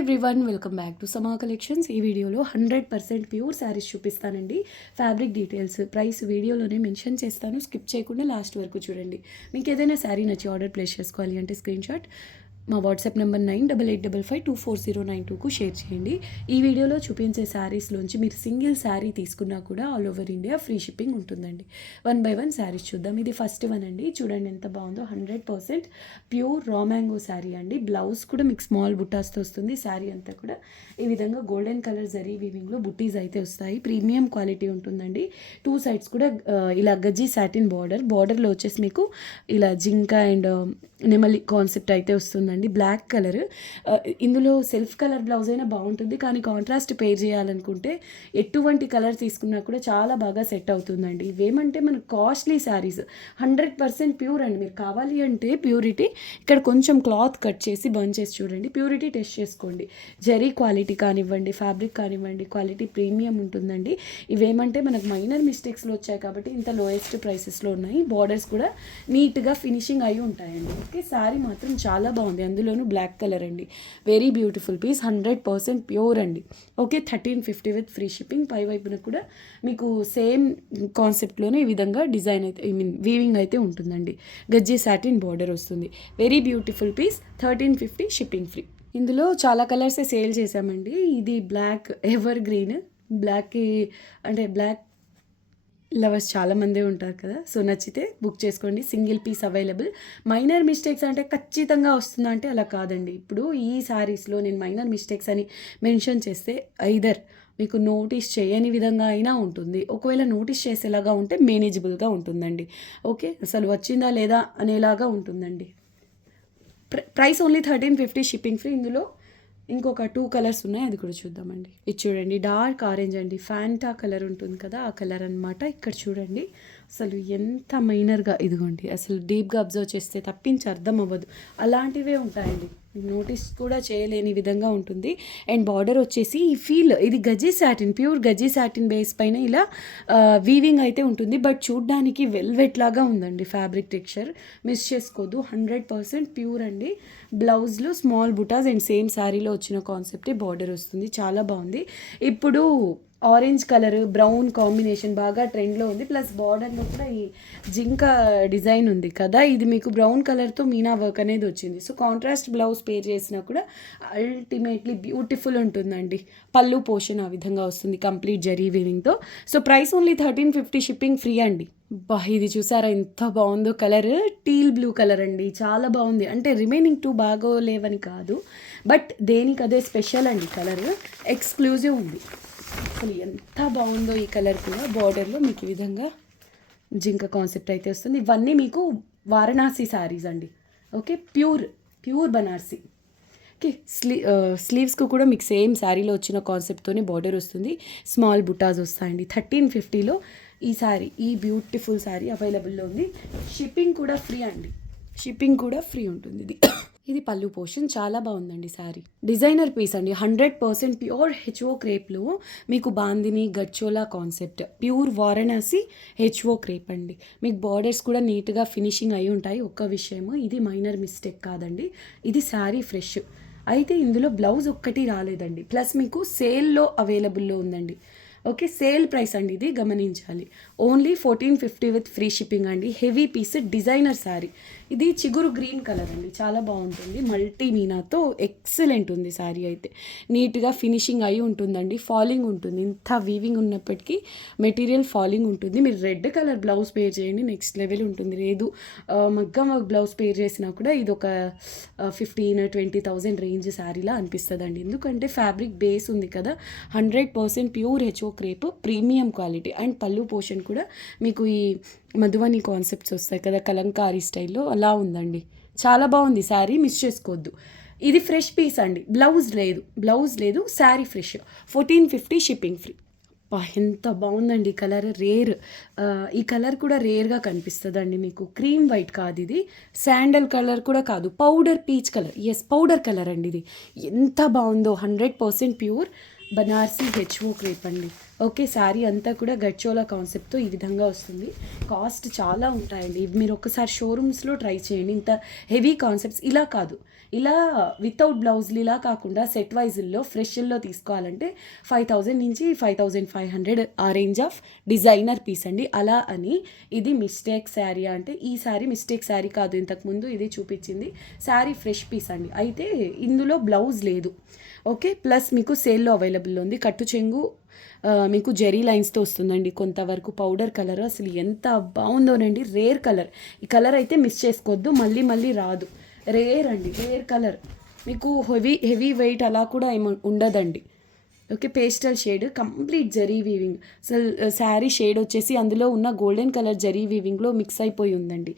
Everyone, welcome back to సమా collections. ఈ వీడియోలో 100% ప్యూర్ శారీస్ చూపిస్తానండి. ఫ్యాబ్రిక్ డీటెయిల్స్, ప్రైస్ వీడియోలోనే మెన్షన్ చేస్తాను. స్కిప్ చేయకుండా లాస్ట్ వరకు చూడండి. మీకు ఏదైనా శారీ నచ్చి ఆర్డర్ ప్లేస్ చేసుకోవాలి అంటే స్క్రీన్ షాట్ మా వాట్సాప్ నెంబర్ 9885524092కు షేర్ చేయండి. ఈ వీడియోలో చూపించే శారీస్లోంచి మీరు సింగిల్ శారీ తీసుకున్నా కూడా all over India free shipping ఉంటుందండి. 1 by 1 శారీస్ చూద్దాం. ఇది ఫస్ట్ వన్ అండి. చూడండి ఎంత బాగుందో. 100% ప్యూర్ రా మ్యాంగో శారీ అండి. బ్లౌజ్ కూడా మీకు స్మాల్ బుట్టాస్తో వస్తుంది. శారీ అంతా కూడా ఈ విధంగా గోల్డెన్ కలర్ జరీ వీవింగ్లో బుట్టీస్ అయితే వస్తాయి. ప్రీమియం క్వాలిటీ ఉంటుందండి. 2 సైడ్స్ కూడా ఇలా గజ్జి సాటిన్ బార్డర్లో వచ్చేసి మీకు ఇలా జింక అండ్ నెమలి కాన్సెప్ట్ అయితే వస్తుందండి. బ్లాక్ కలర్, ఇందులో సెల్ఫ్ కలర్ బ్లౌజ్ అయినా బాగుంటుంది, కానీ కాంట్రాస్ట్ పేర్ చేయాలనుకుంటే ఎటువంటి కలర్ తీసుకున్నా కూడా చాలా బాగా సెట్ అవుతుందండి. ఇవేమంటే మనకు కాస్ట్లీ శారీస్, 100% ప్యూర్ అండి. మీరు కావాలి అంటే ప్యూరిటీ ఇక్కడ కొంచెం క్లాత్ కట్ చేసి బర్న్ చేసి చూడండి, ప్యూరిటీ టెస్ట్ చేసుకోండి. జరీ క్వాలిటీ కానివ్వండి, ఫ్యాబ్రిక్ కానివ్వండి, క్వాలిటీ ప్రీమియం ఉంటుందండి. ఇవేమంటే మనకు మైనర్ మిస్టేక్స్లో వచ్చాయి కాబట్టి ఇంత లోయెస్ట్ ప్రైసెస్లో ఉన్నాయి. బార్డర్స్ కూడా నీట్గా ఫినిషింగ్ అయి ఉంటాయండి. ఓకే, శారీ మాత్రం చాలా బాగుంది. అందులోనూ బ్లాక్ కలర్ అండి. వెరీ బ్యూటిఫుల్ పీస్, 100% ప్యూర్ అండి. Okay, 1350 with free shipping. పై వైపున కూడా మీకు సేమ్ కాన్సెప్ట్లోనే ఈ విధంగా డిజైన్ అయితే వీవింగ్ అయితే ఉంటుందండి. గజ్జి సాటిన్ బార్డర్ వస్తుంది. Very beautiful piece, 1350 shipping free. ఇందులో చాలా కలర్సే సేల్ చేసామండి. ఇది బ్లాక్ ఎవర్ గ్రీన్, బ్లాక్కి అంటే బ్లాక్ లవర్స్ చాలామందే ఉంటారు కదా, సో నచ్చితే బుక్ చేసుకోండి. Single piece available. Minor mistakes అంటే ఖచ్చితంగా వస్తుందా అంటే అలా కాదండి. ఇప్పుడు ఈ శారీస్లో నేను మైనర్ మిస్టేక్స్ అని మెన్షన్ చేస్తే ఐదర్ మీకు నోటీస్ చేయని విధంగా అయినా ఉంటుంది, ఒకవేళ నోటీస్ చేసేలాగా ఉంటే మేనేజబుల్గా ఉంటుందండి. ఓకే, అసలు వచ్చిందా లేదా అనేలాగా ఉంటుందండి. Price only 1350 shipping free. ఇందులో ఇంకొక 2 కలర్స్ ఉన్నాయి, అది కూడా చూద్దామండి. ఇది చూడండి, డార్క్ ఆరెంజ్ అండి. ఫ్యాంటా కలర్ ఉంటుంది కదా, ఆ కలర్ అనమాట. ఇక్కడ చూడండి అసలు ఎంత మైనర్గా, ఇదిగోండి అసలు డీప్గా అబ్జర్వ్ చేస్తే తప్పించి అర్థం అవ్వదు, అలాంటివే ఉంటాయండి. నోటీస్ కూడా చేయలేని విధంగా ఉంటుంది. అండ్ బార్డర్ వచ్చేసి ఈ ఫీల్, ఇది గజ్జి సాటిన్, ప్యూర్ గజ్జి సాటిన్ బేస్ పైన ఇలా వీవింగ్ అయితే ఉంటుంది. బట్ చూడ్డానికి వెల్వెట్ లాగా ఉందండి ఫ్యాబ్రిక్ టెక్స్చర్. మిస్ చేసుకోవద్దు, 100% ప్యూర్ అండి. బ్లౌజ్లో స్మాల్ బుటాస్ అండ్ సేమ్ శారీలో వచ్చిన కాన్సెప్టే బార్డర్ వస్తుంది. చాలా బాగుంది. ఇప్పుడు ఆరెంజ్ కలర్ బ్రౌన్ కాంబినేషన్ బాగా ట్రెండ్లో ఉంది. ప్లస్ బార్డర్లో కూడా ఈ జింక డిజైన్ ఉంది కదా, ఇది మీకు బ్రౌన్ కలర్తో మీనా వర్క్ అనేది వచ్చింది. సో కాంట్రాస్ట్ బ్లౌజ్ పేర్ చేసినా కూడా అల్టిమేట్లీ బ్యూటిఫుల్ ఉంటుందండి. పళ్ళు పోర్షన్ ఆ విధంగా వస్తుంది కంప్లీట్ జరీ వీవింగ్తో. So price only 1350 shipping free అండి. ఇది చూసారా ఎంత బాగుందో. కలర్ టీల్ బ్లూ కలర్ అండి, చాలా బాగుంది. అంటే రిమైనింగ్ 2 బాగోలేవని కాదు, బట్ దేనికి అదే స్పెషల్ అండి. కలర్ ఎక్స్క్లూజివ్ ఉంది. అసలు ఎంత బాగుందో ఈ కలర్ కూడా. బార్డర్లో మీకు ఈ విధంగా జింక కాన్సెప్ట్ అయితే వస్తుంది. ఇవన్నీ మీకు వారణాసి శారీస్ అండి. Okay, pure Banarasi. ఓకే, స్లీవ్స్కు కూడా మీకు సేమ్ శారీలో వచ్చిన కాన్సెప్ట్తోనే బార్డర్ వస్తుంది. స్మాల్ బుటాస్ వస్తాయండి. 1350లో ఈ శారీ, ఈ బ్యూటిఫుల్ శారీ అవైలబుల్లో ఉంది. షిప్పింగ్ కూడా ఫ్రీ అండి. షిప్పింగ్ కూడా ఫ్రీ ఉంటుంది. ఇది పళ్ళు పోర్షన్, చాలా బాగుందండి శారీ. డిజైనర్ పీస్ అండి. 100% ప్యూర్ హెచ్ఓ క్రేప్లో మీకు bandhani gharchola concept, pure Varanasi HO crepe అండి. మీకు బార్డర్స్ కూడా నీట్గా ఫినిషింగ్ అయి ఉంటాయి. ఒక్క విషయము, ఇది మైనర్ మిస్టేక్ కాదండి, ఇది శారీ ఫ్రెష్. అయితే ఇందులో బ్లౌజ్ ఒక్కటి రాలేదండి. ప్లస్ మీకు సేల్లో అవైలబుల్లో ఉందండి. ఓకే, సేల్ ప్రైస్ అండి, ఇది గమనించాలి. ఓన్లీ 1450 విత్ ఫ్రీ షిప్పింగ్ అండి. Heavy piece, designer sari. ఇది చిగురు గ్రీన్ కలర్ అండి, చాలా బాగుంటుంది. మల్టీ మీనాతో ఎక్సలెంట్ ఉంది శారీ అయితే. నీట్గా ఫినిషింగ్ అయి ఉంటుందండి. ఫాలింగ్ ఉంటుంది, ఇంత వీవింగ్ ఉన్నప్పటికీ మెటీరియల్ ఫాలింగ్ ఉంటుంది. మీరు రెడ్ కలర్ బ్లౌజ్ పేర్ చేయండి, నెక్స్ట్ లెవెల్ ఉంటుంది. లేదు మగ్గం వర్క్ బ్లౌజ్ పేర్ చేసినా కూడా ఇది ఒక 15,000-20,000 రేంజ్ శారీలా అనిపిస్తుంది అండి. ఎందుకంటే ఫ్యాబ్రిక్ బేస్ ఉంది కదా, 100% pure HO crepe, premium quality. And పళ్ళు పోర్షన్ కూడా మీకు ఈ మధువని కాన్సెప్ట్స్ వస్తాయి కదా కలంకారీ స్టైల్లో, అలా ఉందండి. చాలా బాగుంది శారీ, మిస్ చేసుకోవద్దు. ఇది ఫ్రెష్ పీస్ అండి. బ్లౌజ్ లేదు, శారీ ఫ్రెష్. 1450 shipping free. ఎంత బాగుందండి కలర్. రేర్, ఈ కలర్ కూడా రేర్గా కనిపిస్తుందండి మీకు. క్రీమ్ వైట్ కాదు ఇది, శాండల్ కలర్ కూడా కాదు, powder peach colour. Yes, powder colour అండి ఇది. ఎంత బాగుందో. 100% ప్యూర్ బనార్సీ హెచ్ఓ క్రేప్ అండి. ఓకే, శారీ అంతా కూడా గడ్చోలా కాన్సెప్ట్తో ఈ విధంగా వస్తుంది. కాస్ట్ చాలా ఉంటాయండి. మీరు ఒకసారి షోరూమ్స్లో ట్రై చేయండి. ఇంత హెవీ కాన్సెప్ట్స్ ఇలా కాదు, ఇలా వితౌట్ బ్లౌజ్లు ఇలా కాకుండా సెట్ వైజుల్లో ఫ్రెష్ల్లో తీసుకోవాలంటే 5000 నుంచి 5500 ఆ రేంజ్ ఆఫ్ డిజైనర్ పీస్ అండి. అలా అని ఇది మిస్టేక్ శారీ అంటే ఈ శారీ మిస్టేక్ శారీ కాదు. ఇంతకుముందు ఇది చూపించింది శారీ ఫ్రెష్ పీస్ అండి. అయితే ఇందులో బ్లౌజ్ లేదు. ఓకే, ప్లస్ మీకు సేల్లో అవైలబుల్ ఉంది. కట్టు చెంగు మీకు జెరీ లైన్స్తో వస్తుందండి. కొంతవరకు పౌడర్ కలర్ అసలు ఎంత బాగుందోనండి. Rare colour. ఈ కలర్ అయితే మిస్ చేసుకోవద్దు, మళ్ళీ మళ్ళీ రాదు. రేర్ అండి, రేర్ కలర్. మీకు హెవీ వెయిట్ అలా కూడా ఏమి ఉండదండి. Okay, pastel shade complete zari weaving. అసలు శారీ షేడ్ వచ్చేసి అందులో ఉన్న గోల్డెన్ కలర్ జరీ వీవింగ్లో మిక్స్ అయిపోయి ఉందండి.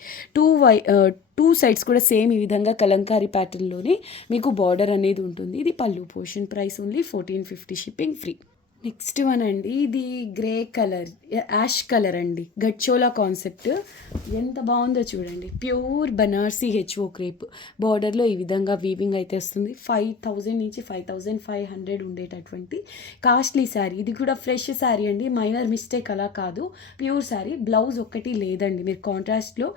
టూ సైడ్స్ కూడా సేమ్ ఈ విధంగా కలంకారీ ప్యాటర్న్లోనే మీకు బార్డర్ అనేది ఉంటుంది. ఇది పళ్ళు portion. Price only 1450, shipping free. Next one అండి, ఇది గ్రే కలర్, యాష్ కలర్ అండి. గడ్చోలా కాన్సెప్ట్ ఎంత బాగుందో చూడండి. ప్యూర్ బనార్సీ హెచ్ఓ క్రేప్ బార్డర్లో ఈ విధంగా వీవింగ్ అయితే వస్తుంది. 5000 నుంచి 5500 ఉండేటటువంటి కాస్ట్లీ శారీ. ఇది కూడా ఫ్రెష్ శారీ అండి, మైనర్ మిస్టేక్ అలా కాదు. ప్యూర్ శారీ. బ్లౌజ్ ఒక్కటి లేదండి. మీరు కాంట్రాస్ట్లో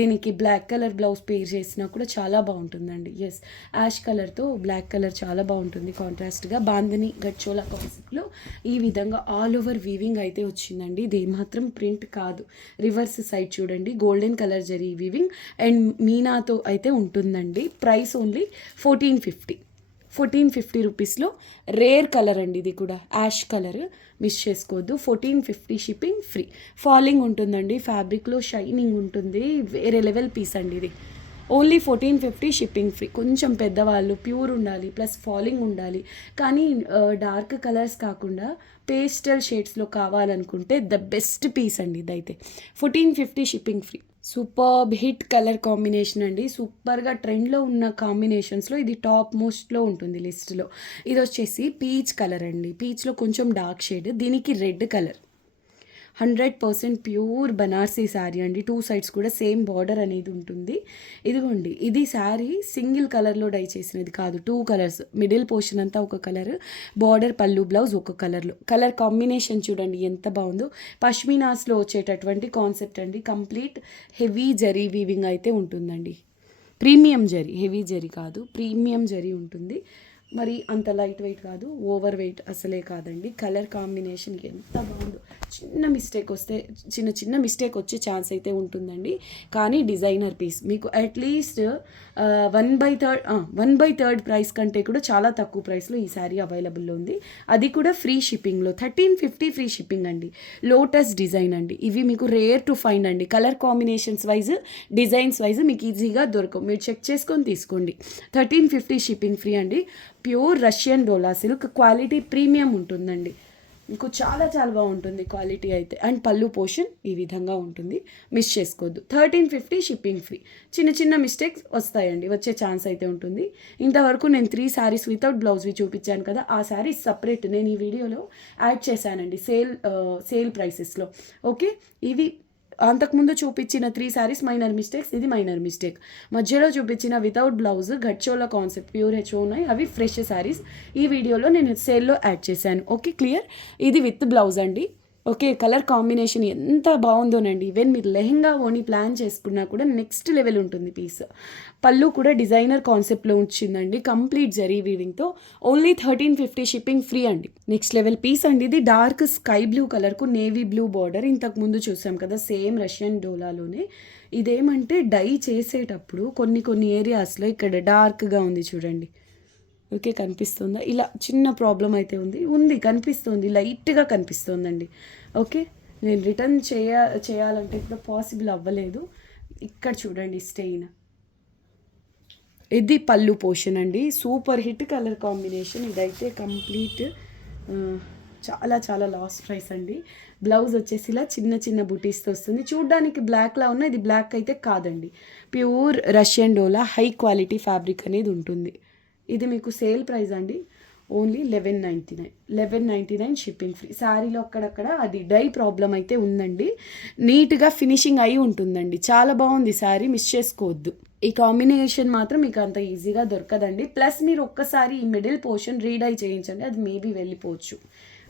దీనికి బ్లాక్ కలర్ బ్లౌజ్ పేర్ చేసినా కూడా చాలా బాగుంటుందండి. ఎస్, యాష్ కలర్తో బ్లాక్ కలర్ చాలా బాగుంటుంది కాంట్రాస్ట్గా. బాందిని గడ్చోలా కాన్సెప్ట్లో ఈ విధంగా ఆల్ ఓవర్ వీవింగ్ అయితే వచ్చిందండి. ఇది మాత్రం ప్రింట్ కాదు. రివర్స్ సైడ్ చూడండి, golden colour zari weaving and మీనాతో అయితే ఉంటుందండి. ప్రైస్ ఓన్లీ 1450 రూపీస్లో. రేర్ కలర్ అండి, ఇది కూడా యాష్ కలర్. మిస్ చేసుకోవద్దు. 1450, షిప్పింగ్ ఫ్రీ. ఫాలింగ్ ఉంటుందండి, ఫ్యాబ్రిక్లో షైనింగ్ ఉంటుంది. వేరే లెవెల్ పీస్ అండి ఇది. Only 1450, shipping free. కొంచెం పెద్దవాళ్ళు, ప్యూర్ ఉండాలి, ప్లస్ ఫాలింగ్ ఉండాలి, కానీ డార్క్ కలర్స్ కాకుండా పేస్టల్ షేడ్స్లో కావాలనుకుంటే ద బెస్ట్ పీస్ అండి ఇదైతే. 1450, shipping free. Superb hit colour combination అండి. సూపర్గా ట్రెండ్లో ఉన్న కాంబినేషన్స్లో ఇది టాప్ మోస్ట్లో ఉంటుంది లిస్ట్లో. ఇది వచ్చేసి పీచ్ కలర్ అండి. పీచ్లో కొంచెం డార్క్ షేడ్, దీనికి red colour. 100% pure Banarasi sari అండి. టూ సైడ్స్ కూడా సేమ్ బార్డర్ అనేది ఉంటుంది. ఇదిగోండి, ఇది శారీ సింగిల్ కలర్లో డై చేసినది కాదు, 2 కలర్స్. మిడిల్ పోర్షన్ అంతా ఒక కలర్, బార్డర్ పళ్ళు బ్లౌజ్ ఒక కలర్లో. కలర్ కాంబినేషన్ చూడండి ఎంత బాగుందో. పష్మినాస్లో వచ్చేటటువంటి కాన్సెప్ట్ అండి. కంప్లీట్ హెవీ జరీ వీవింగ్ అయితే ఉంటుందండి. ప్రీమియం జరీ, హెవీ జరీ కాదు, ప్రీమియం జరీ ఉంటుంది. మరి అంత లైట్ వెయిట్ కాదు, ఓవర్ వెయిట్ అసలే కాదండి. కలర్ కాంబినేషన్ ఎంత బాగుందో. చిన్న మిస్టేక్ వచ్చే ఛాన్స్ అయితే ఉంటుందండి, కానీ డిజైనర్ పీస్. మీకు అట్లీస్ట్ 1/3 ప్రైస్ కంటే కూడా చాలా తక్కువ ప్రైస్లో ఈ శారీ అవైలబుల్లో ఉంది. అది కూడా ఫ్రీ షిప్పింగ్లో. 1350 ఫ్రీ షిప్పింగ్ అండి. లోటస్ డిజైన్ అండి. ఇవి మీకు రేర్ టు ఫైండ్ అండి. Colour combinations wise, designs wise మీకు ఈజీగా దొరకవు. మీరు చెక్ చేసుకొని తీసుకోండి. 1350, షిప్పింగ్ ఫ్రీ అండి. Pure Russian dola silk, quality premium ఉంటుందండి. మీకు చాలా చాలా బాగుంటుంది క్వాలిటీ అయితే. అండ్ పళ్ళు పోర్షన్ ఈ విధంగా ఉంటుంది, మిస్ చేసుకోవద్దు. 1350, షిప్పింగ్ ఫ్రీ. చిన్న మిస్టేక్స్ వస్తాయండి, వచ్చే ఛాన్స్ అయితే ఉంటుంది. ఇంతవరకు నేను 3 శారీస్ వితౌట్ బ్లౌజ్వి చూపించాను కదా, ఆ శారీస్ సపరేట్ నేను ఈ వీడియోలో యాడ్ చేశానండి సేల్ ప్రైసెస్లో. ఓకే, ఇవి అంతకుముందు చూపించిన 3 శారీస్ మైనర్ మిస్టేక్స్, ఇది మైనర్ మిస్టేక్. మధ్యలో చూపించిన without blouse gharchola concept pure HO ఉన్నాయి, అవి ఫ్రెష్ శారీస్. ఈ వీడియోలో నేను సేల్లో యాడ్ చేశాను. Okay, clear. ఇది విత్ బ్లౌజ్ అండి. ఓకే, కలర్ కాంబినేషన్ ఎంత బాగుందోనండి. ఈవెన్ మీరు లెహెంగా ఓని ప్లాన్ చేసుకున్నా కూడా నెక్స్ట్ లెవెల్ ఉంటుంది పీస్. పళ్ళు కూడా డిజైనర్ కాన్సెప్ట్లో వచ్చిందండి, కంప్లీట్ జరీ వీవింగ్తో. ఓన్లీ 1350, షిప్పింగ్ ఫ్రీ అండి. నెక్స్ట్ లెవెల్ పీస్ అండి. ఇది డార్క్ స్కై బ్లూ కలర్కు నేవీ బ్లూ బార్డర్. ఇంతకు ముందు చూసాం కదా సేమ్ రష్యన్ డోలాలోనే. ఇదేమంటే డై చేసేటప్పుడు కొన్ని ఏరియాస్లో ఇక్కడ డార్క్గా ఉంది చూడండి. ఓకే, కనిపిస్తుందా? ఇలా చిన్న ప్రాబ్లం అయితే ఉంది కనిపిస్తుంది, లైట్గా కనిపిస్తుందండి. ఓకే, నేను రిటర్న్ చేయాలంటే ఇప్పుడు పాసిబుల్ అవ్వలేదు. ఇక్కడ చూడండి స్టెయిన్. ఇది పళ్ళు పోర్షన్ అండి. Super hit colour combination. ఇదైతే కంప్లీట్ చాలా చాలా లాస్ట్ ప్రైస్ అండి. బ్లౌజ్ వచ్చేసి ఇలా చిన్న బుటీస్తో వస్తుంది. చూడ్డానికి బ్లాక్లా ఉన్న, ఇది బ్లాక్ అయితే కాదండి. ప్యూర్ రష్యన్ డోలా హై క్వాలిటీ ఫ్యాబ్రిక్ అనేది ఉంటుంది. ఇది మీకు సేల్ ప్రైస్ అండి. Only 1199 shipping free. శారీలో అక్కడక్కడ అది డై ప్రాబ్లం అయితే ఉందండి. నీట్గా ఫినిషింగ్ అయి ఉంటుందండి. చాలా బాగుంది శారీ, మిస్ చేసుకోవద్దు. ఈ కాంబినేషన్ మాత్రం మీకు అంత ఈజీగా దొరకదండి. ప్లస్ మీరు ఒక్కసారి ఈ మిడిల్ పోర్షన్ రీడై చేయించండి, అది మేబీ వెళ్ళిపోవచ్చు.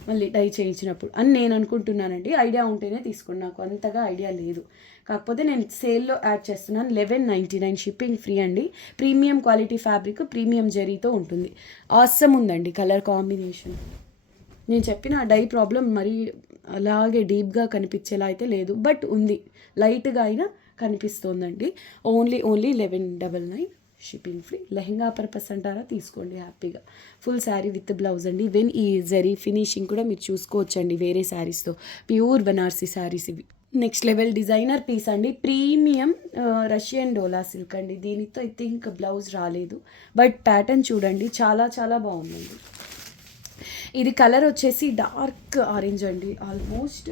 మళ్ళీ డై చేయించినప్పుడు అని నేను అనుకుంటున్నానండి. ఐడియా ఉంటేనే తీసుకోండి, నాకు అంతగా ఐడియా లేదు. కాకపోతే నేను సేల్లో యాడ్ చేస్తున్నాను. 1199 షిప్పింగ్ ఫ్రీ అండి. ప్రీమియం క్వాలిటీ ఫ్యాబ్రిక్, ప్రీమియం జరీతో ఉంటుంది. ఆసమ్ ఉందండి కలర్ కాంబినేషన్. నేను చెప్పిన డై ప్రాబ్లం మరి అలాగే డీప్గా కనిపించేలా అయితే లేదు, బట్ ఉంది, లైట్గా అయినా కనిపిస్తోందండి. Only 1199 shipping free. Lehenga purpose అంటారా, తీసుకోండి హ్యాపీగా. ఫుల్ శారీ విత్ బ్లౌజ్ అండి. ఈవెన్ ఈ జరీ ఫినిషింగ్ కూడా మీరు చూసుకోవచ్చండి వేరే శారీస్తో. ప్యూర్ బనారసి శారీస్ ఇవి. నెక్స్ట్ లెవెల్ డిజైనర్ పీస్ అండి. ప్రీమియం రష్యన్ డోలా సిల్క్ అండి. దీనితో ఐ థింక్ బ్లౌజ్ రాలేదు, బట్ ప్యాటర్న్ చూడండి చాలా చాలా బాగుందండి. ఇది కలర్ వచ్చేసి డార్క్ ఆరెంజ్ అండి, ఆల్మోస్ట్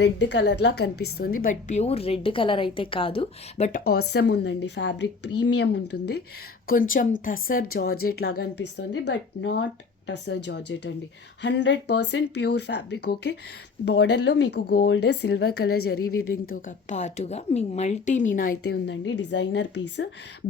రెడ్ కలర్లా కనిపిస్తుంది, బట్ ప్యూర్ రెడ్ కలర్ అయితే కాదు. బట్ ఆసమ్ ఉందండి. ఫ్యాబ్రిక్ ప్రీమియం ఉంటుంది. కొంచెం టసర్ జార్జెట్ లాగా అనిపిస్తుంది, బట్ నాట్ టసర్ జార్జెట్ అండి. 100% ప్యూర్ ఫ్యాబ్రిక్. ఓకే, బార్డర్లో మీకు గోల్డ్ సిల్వర్ కలర్ జరీ వీవింగ్తో పాటుగా మీకు మల్టీ మీనా అయితే ఉందండి. Designer piece.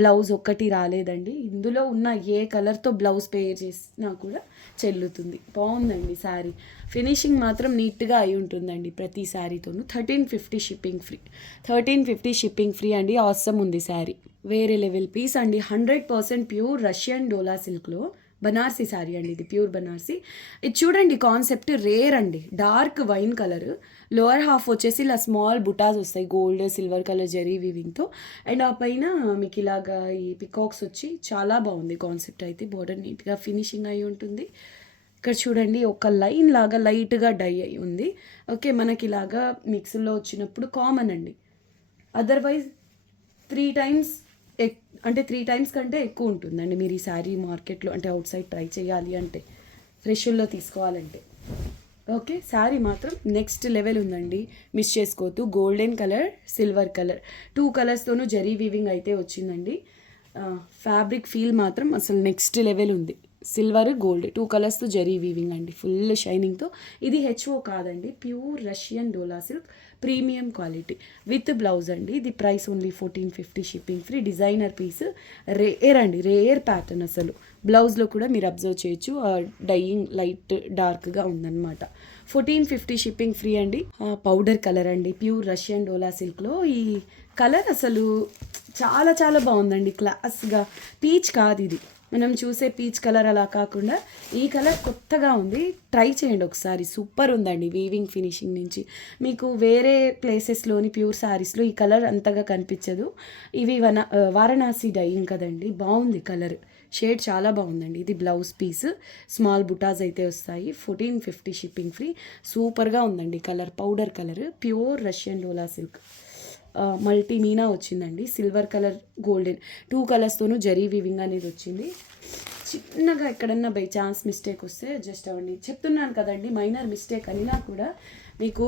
బ్లౌజ్ ఒక్కటి రాలేదండి. ఇందులో ఉన్న ఏ కలర్తో బ్లౌజ్ పేర్ చేసినా కూడా చెల్లుతుంది. బాగుందండి శారీ. ఫినిషింగ్ మాత్రం నీట్గా అయి ఉంటుందండి ప్రతి శారీతోనూ. 1350 షిప్పింగ్ ఫ్రీ. 1350 షిప్పింగ్ ఫ్రీ అండి. ఆసమ్ ఉంది శారీ. వేరే లెవెల్ పీస్ అండి. 100% ప్యూర్ రష్యన్ డోలా సిల్క్లో బనార్సీ శారీ అండి. ఇది ప్యూర్ బనార్సీ. ఇది చూడండి, కాన్సెప్ట్ రేర్ అండి. Dark wine colour, lower half వచ్చేసి ఇలా స్మాల్ బుటాస్ వస్తాయి గోల్డ్ సిల్వర్ కలర్ జరీ వీవింగ్తో. అండ్ ఆ పైన మీకు ఇలాగా ఈ పికాక్స్ వచ్చి చాలా బాగుంది కాన్సెప్ట్ అయితే. బోర్డర్ నీట్గా ఫినిషింగ్ అయి ఉంటుంది. ఇక్కడ చూడండి, ఒక లైన్ లాగా లైట్గా డై అయి ఉంది. ఓకే, మనకి ఇలాగా మిక్స్లో వచ్చినప్పుడు కామన్ అండి. అదర్వైజ్ 3 టైమ్స్ అంటే 3 టైమ్స్ కంటే ఎక్కువ ఉంటుందండి మీరు ఈ శారీ మార్కెట్లో, అంటే అవుట్ సైడ్ ట్రై చేయాలి అంటే, ఫ్రెష్లో తీసుకోవాలంటే. ఓకే, శారీ మాత్రం నెక్స్ట్ లెవెల్ ఉందండి. మిస్ చేసుకోవద్దు. గోల్డెన్ కలర్, సిల్వర్ కలర్, 2 కలర్స్తోనూ జరీ వీవింగ్ అయితే వచ్చిందండి. ఫ్యాబ్రిక్ ఫీల్ మాత్రం అసలు నెక్స్ట్ లెవెల్ ఉంది. సిల్వర్ గోల్డ్ 2 కలర్స్తో జరీ వీవింగ్ అండి, ఫుల్ షైనింగ్తో. ఇది హెచ్ఓ కాదండి, pure Russian dola silk, premium quality with blouse అండి. ఇది price only 1450 shipping free. Designer piece. Rare అండి, రేర్ ప్యాటర్న్ అసలు. బ్లౌజ్లో కూడా మీరు అబ్జర్వ్ చేయొచ్చు, డైయింగ్ లైట్ డార్క్గా ఉందన్నమాట. 1450 షిప్పింగ్ ఫ్రీ అండి. పౌడర్ కలర్ అండి, ప్యూర్ రష్యన్ డోలా సిల్క్లో. ఈ కలర్ అసలు చాలా చాలా బాగుందండి, క్లాస్గా. పీచ్ కాదు ఇది, మనం చూసే పీచ్ కలర్ అలా కాకుండా ఈ కలర్ కొత్తగా ఉంది. ట్రై చేయండి ఒకసారి, సూపర్ ఉందండి. వీవింగ్ ఫినిషింగ్ నుంచి మీకు వేరే ప్లేసెస్లోని ప్యూర్ శారీస్లో ఈ కలర్ అంతగా కనిపించదు. ఇవి వారణాసి డైయింగ్ కదండి, బాగుంది కలర్. షేడ్ చాలా బాగుందండి. ఇది బ్లౌజ్ పీస్, స్మాల్ బుటాస్ అయితే వస్తాయి. 1450 షిప్పింగ్ ఫ్రీ. సూపర్గా ఉందండి colour, powder colour, pure Russian dola silk. Multi meena వచ్చిందండి. సిల్వర్ కలర్, గోల్డెన్ 2 కలర్స్తోనూ జరీ వీవింగ్ అనేది వచ్చింది. చిన్నగా ఎక్కడన్నా బై ఛాన్స్ మిస్టేక్ వస్తే అడ్జస్ట్ అవ్వండి. చెప్తున్నాను కదండి, మైనర్ మిస్టేక్ అయినా కూడా మీకు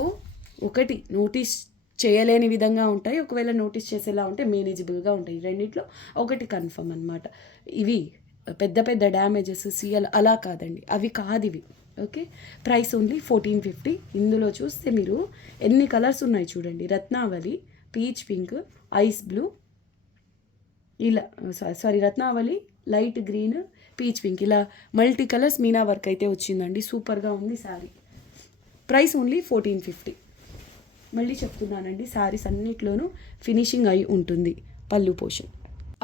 ఒకటి నోటీస్ చేయలేని విధంగా ఉంటాయి, ఒకవేళ నోటీస్ చేసేలా ఉంటే మేనేజబుల్గా ఉంటాయి. రెండిట్లో ఒకటి కన్ఫర్మ్ అనమాట. ఇవి పెద్ద పెద్ద డ్యామేజెస్ సిఎల్ అలా కాదండి, అవి కాదు ఇవి. Okay, price only 1450. ఇందులో చూస్తే మీరు ఎన్ని కలర్స్ ఉన్నాయి చూడండి. రత్నావళి, పీచ్ పింక్, ఐస్ బ్లూ, ఇలా రత్నావళి, లైట్ గ్రీన్, పీచ్ పింక్, ఇలా మల్టీ కలర్స్ మీనా వర్క్ అయితే వచ్చిందండి. సూపర్గా ఉంది శారీ. Price only 1450. మళ్ళీ చెప్తున్నానండి, శారీస్ అన్నిట్లోనూ ఫినిషింగ్ అయి ఉంటుంది. పళ్ళు పోషన్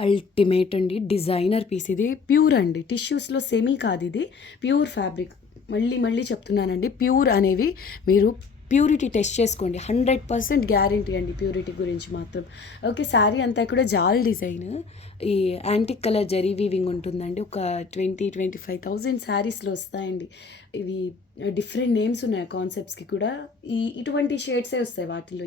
అల్టిమేట్ అండి. డిజైనర్ పీస్ ఇది. ప్యూర్ అండి, టిష్యూస్లో సెమీ కాదు, ఇది ప్యూర్ ఫ్యాబ్రిక్. మళ్ళీ చెప్తున్నానండి, ప్యూర్ అనేవి మీరు ప్యూరిటీ టెస్ట్ చేసుకోండి. 100% గ్యారంటీ అండి ప్యూరిటీ గురించి మాత్రం. ఓకే, శారీ అంతా కూడా జాల్ డిజైన్, ఈ యాంటిక్ కలర్ జరీ వీవింగ్ ఉంటుందండి. ఒక 20,000-25,000 శారీస్లో వస్తాయండి ఇవి. డిఫరెంట్ నేమ్స్ ఉన్నాయి కాన్సెప్ట్స్కి కూడా. ఇటువంటి షేడ్సే వస్తాయి వాటిలో.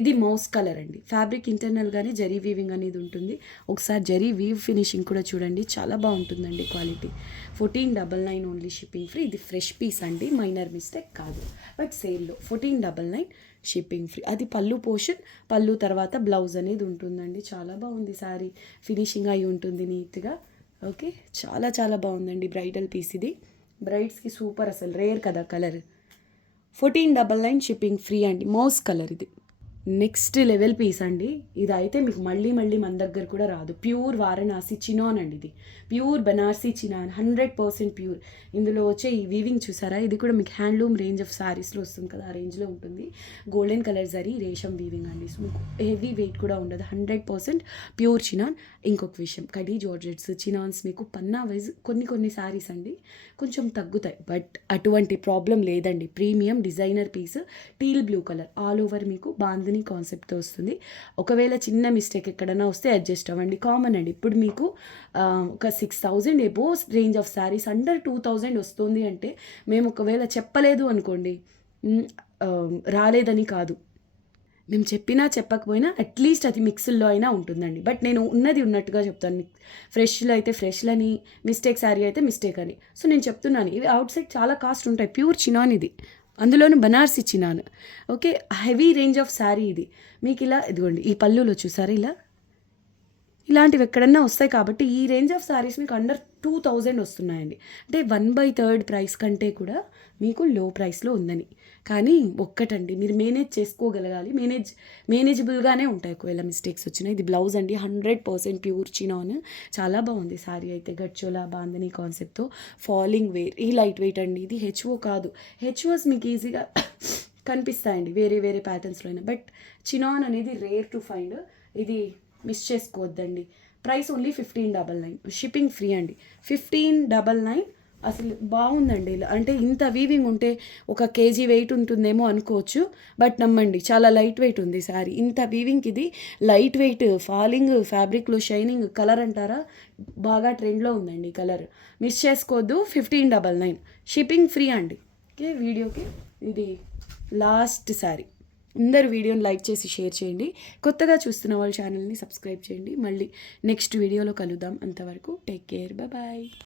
ఇది మౌస్ కలర్ అండి. ఫ్యాబ్రిక్ ఇంటర్నల్గానే జరీ వీవింగ్ అనేది ఉంటుంది. ఒకసారి జరీ వీవ్ ఫినిషింగ్ కూడా చూడండి, చాలా బాగుంటుందండి క్వాలిటీ. 1499 only shipping free. ఇది ఫ్రెష్ పీస్ అండి, మైనర్ మిస్టేక్ కాదు, బట్ సేల్లో 1499 షిప్పింగ్ ఫ్రీ. అది పళ్ళు పోర్షన్, పళ్ళు తర్వాత బ్లౌజ్ అనేది ఉంటుందండి. చాలా బాగుంది శారీ, ఫినిషింగ్ అయి ఉంటుంది నీట్గా. ఓకే, చాలా చాలా బాగుందండి. బ్రైడల్ పీస్ ఇది, బ్రైడ్స్కి సూపర్, అసలు రేర్ కదా కలర్. 1499 షిప్పింగ్ ఫ్రీ అండి. మౌస్ కలర్ ఇది. నెక్స్ట్ లెవెల్ పీస్ అండి. ఇదైతే మీకు మళ్ళీ మళ్ళీ మన దగ్గర కూడా రాదు. ప్యూర్ వారణాసి చినాన్ అండి. ఇది ప్యూర్ బనారసి చినాన్, 100% ప్యూర్. ఇందులో వచ్చే ఈ వీవింగ్ చూసారా, ఇది కూడా మీకు హ్యాండ్లూమ్ రేంజ్ ఆఫ్ శారీస్లో వస్తుంది కదా, ఆ రేంజ్లో ఉంటుంది. గోల్డెన్ కలర్ జరీ రేషం వీవింగ్ అండి. సో మీకు హెవీ వెయిట్ కూడా ఉండదు, 100% ప్యూర్ చినాన్. ఇంకొక విషయం, కడీ జార్జెట్స్ చినాన్స్ మీకు పన్నా వైజ్ కొన్ని శారీస్ అండి కొంచెం తగ్గుతాయి, బట్ అటువంటి ప్రాబ్లం లేదండి. Premium designer piece, teal blue colour, all over మీకు బాందిని కాన్సెప్ట్తో వస్తుంది. ఒకవేళ చిన్న మిస్టేక్ ఎక్కడైనా వస్తే అడ్జస్ట్ అవ్వండి, కామన్ అండి. ఇప్పుడు మీకు ఒక 6,000 above range of saris under 2,000 వస్తుంది అంటే మేము ఒకవేళ చెప్పలేదు అనుకోండి, రాలేదని కాదు, మేము చెప్పినా చెప్పకపోయినా అట్లీస్ట్ అది మిక్స్లో అయినా ఉంటుందండి. బట్ నేను ఉన్నది ఉన్నట్టుగా చెప్తాను. ఫ్రెష్లో అయితే ఫ్రెష్లని, మిస్టేక్ శారీ అయితే మిస్టేక్ అని. సో నేను చెప్తున్నాను, ఇవి అవుట్ సైడ్ చాలా కాస్ట్ ఉంటాయి. ప్యూర్ చినాన్ ఇది, అందులోనూ Banarasi chinon. Okay, heavy range of sari ఇది. మీకు ఇలా ఇదిగోండి, ఈ పళ్ళులో చూసారా, ఇలాంటివి ఎక్కడన్నా వస్తాయి. కాబట్టి ఈ రేంజ్ ఆఫ్ శారీస్ మీకు అండర్ 2,000 వస్తున్నాయండి. అంటే 1/3 ప్రైస్ కంటే కూడా మీకు లో ప్రైస్లో ఉందని. కానీ ఒక్కటండి, మీరు మేనేజ్ చేసుకోగలగాలి. మేనేజబుల్గానే ఉంటాయి ఒకవేళ మిస్టేక్స్ వచ్చినాయి. ఇది బ్లౌజ్ అండి, 100% ప్యూర్ చినాన్. చాలా బాగుంది శారీ అయితే. గడ్చోలా బాందని కాన్సెప్ట్తో ఫాలింగ్ వేర్. ఈ లైట్ వెయిట్ అండి, ఇది హెచ్ఓ కాదు. హెచ్ఓస్ మీకు ఈజీగా కనిపిస్తాయండి వేరే వేరే ప్యాటర్న్స్లో అయినా, బట్ చినాన్ అనేది రేర్ టు ఫైండ్. ఇది మిస్ చేసుకోవద్దండి. ప్రైస్ ఓన్లీ 1599, షిప్పింగ్ ఫ్రీ అండి. 1599 అసలు బాగుందండి. ఇలా అంటే ఇంత వీవింగ్ ఉంటే ఒక కేజీ వెయిట్ ఉంటుందేమో అనుకోవచ్చు, బట్ నమ్మండి చాలా లైట్ వెయిట్ ఉంది శారీ. ఇంత వీవింగ్కి ఇది లైట్ వెయిట్, ఫాలింగ్, ఫ్యాబ్రిక్లో షైనింగ్, కలర్ అంటారా బాగా ట్రెండ్లో ఉందండి కలర్. మిస్ చేసుకోవద్దు, 1599, షిప్పింగ్ ఫ్రీ అండి. ఓకే, వీడియోకి ఇది లాస్ట్ శారీ. అందరు వీడియోని లైక్ చేసి షేర్ చేయండి. కొత్తగా చూస్తున్న వాళ్ళ ఛానల్ని సబ్స్క్రైబ్ చేయండి. మళ్ళీ నెక్స్ట్ వీడియోలో కలుద్దాం. అంతవరకు టేక్ కేర్, బాయ్.